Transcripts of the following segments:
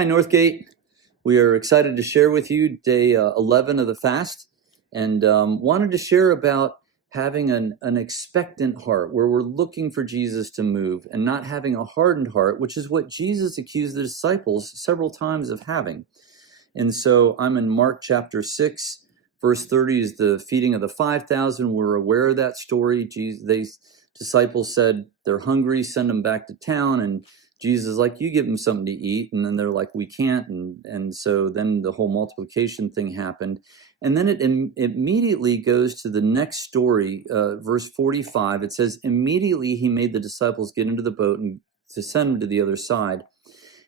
Hi, Northgate. We are excited to share with you day 11 of the fast, and wanted to share about having an expectant heart where we're looking for Jesus to move and not having a hardened heart, which is what Jesus accused the disciples several times of having. And so I'm in Mark chapter 6, verse 30 is the feeding of the 5,000. We're aware of that story. Disciples said they're hungry, send them back to town, and Jesus is like, you give them something to eat. And then they're like, we can't. And so then the whole multiplication thing happened. And then it immediately goes to the next story, verse 45. It says, immediately he made the disciples get into the boat and to send them to the other side.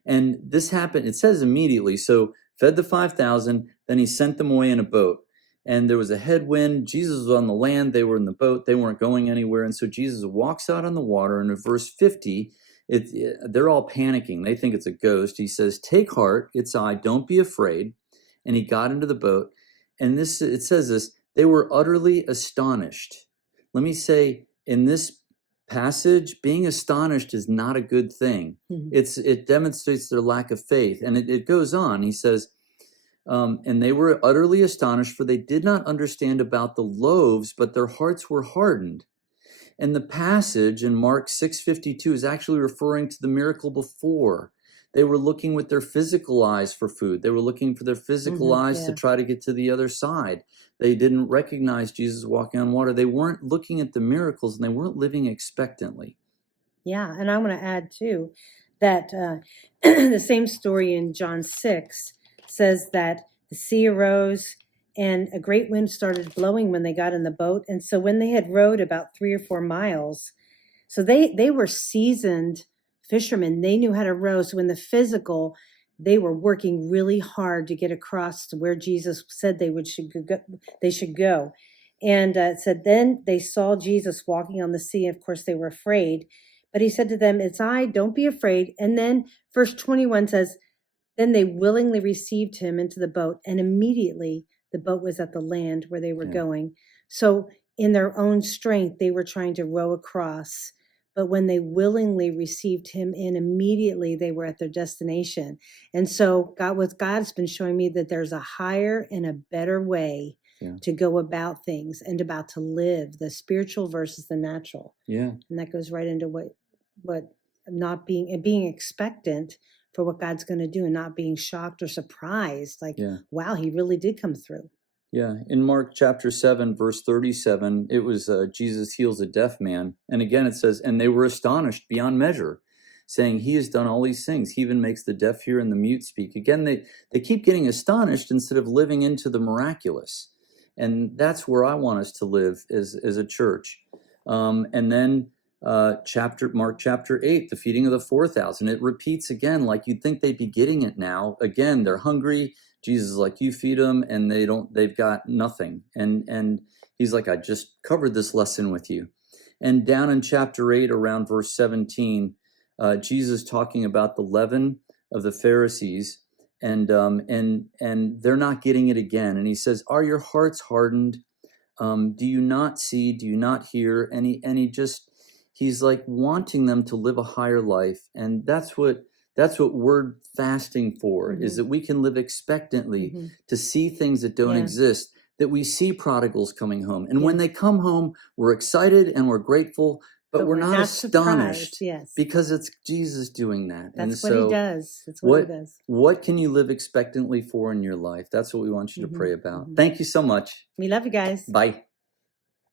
And this happened, it says immediately. So fed the 5,000, then he sent them away in a boat. And there was a headwind. Jesus was on the land. They were in the boat. They weren't going anywhere. And so Jesus walks out on the water. And in verse 50, they're all panicking. They think it's a ghost. He says, take heart, it's I, don't be afraid. And he got into the boat. And it says this, they were utterly astonished. Let me say, in this passage, being astonished is not a good thing. Mm-hmm. It demonstrates their lack of faith. And it goes on. He says, and they were utterly astonished, for they did not understand about the loaves, but their hearts were hardened. And the passage in Mark 6:52 is actually referring to the miracle before. They were looking with their physical eyes for food. They were looking for their physical eyes to try to get to the other side. They didn't recognize Jesus walking on water. They weren't looking at the miracles, and they weren't living expectantly. Yeah, and I want to add, too, that the same story in John 6 says that the sea arose and a great wind started blowing when they got in the boat. And so when they had rowed about 3 or 4 miles, so they were seasoned fishermen. They knew how to row. So in the physical, they were working really hard to get across to where Jesus said they should go. And it said, then they saw Jesus walking on the sea. Of course, they were afraid. But he said to them, it's I, don't be afraid. And then verse 21 says, then they willingly received him into the boat, and immediately the boat was at the land where they were going. So in their own strength, they were trying to row across. But when they willingly received him in, immediately they were at their destination. And so God's been showing me that there's a higher and a better way to go about things and about to live, the spiritual versus the natural. Yeah. And that goes right into what not being expectant for what God's going to do and not being shocked or surprised. Like, wow, he really did come through. Yeah. In Mark chapter 7, verse 37, it was Jesus heals a deaf man. And again, it says, and they were astonished beyond measure, saying, he has done all these things. He even makes the deaf hear and the mute speak. Again, they keep getting astonished instead of living into the miraculous. And that's where I want us to live as a church. And then Mark chapter 8, the feeding of the 4,000, it repeats again, like you'd think they'd be getting it now. Again, they're hungry. Jesus is like, you feed them, and they've got nothing. And he's like, I just covered this lesson with you. And down in chapter 8, around verse 17, Jesus talking about the leaven of the Pharisees, and they're not getting it again. And he says, are your hearts hardened? Do you not see? Do you not hear? And he's like wanting them to live a higher life. And that's what we're fasting for, is that we can live expectantly to see things that don't exist, that we see prodigals coming home. And when they come home, we're excited and we're grateful, but we're not astonished because it's Jesus doing that. That's what he does. That's what he does. What can you live expectantly for in your life? That's what we want you to pray about. Thank you so much. We love you guys. Bye.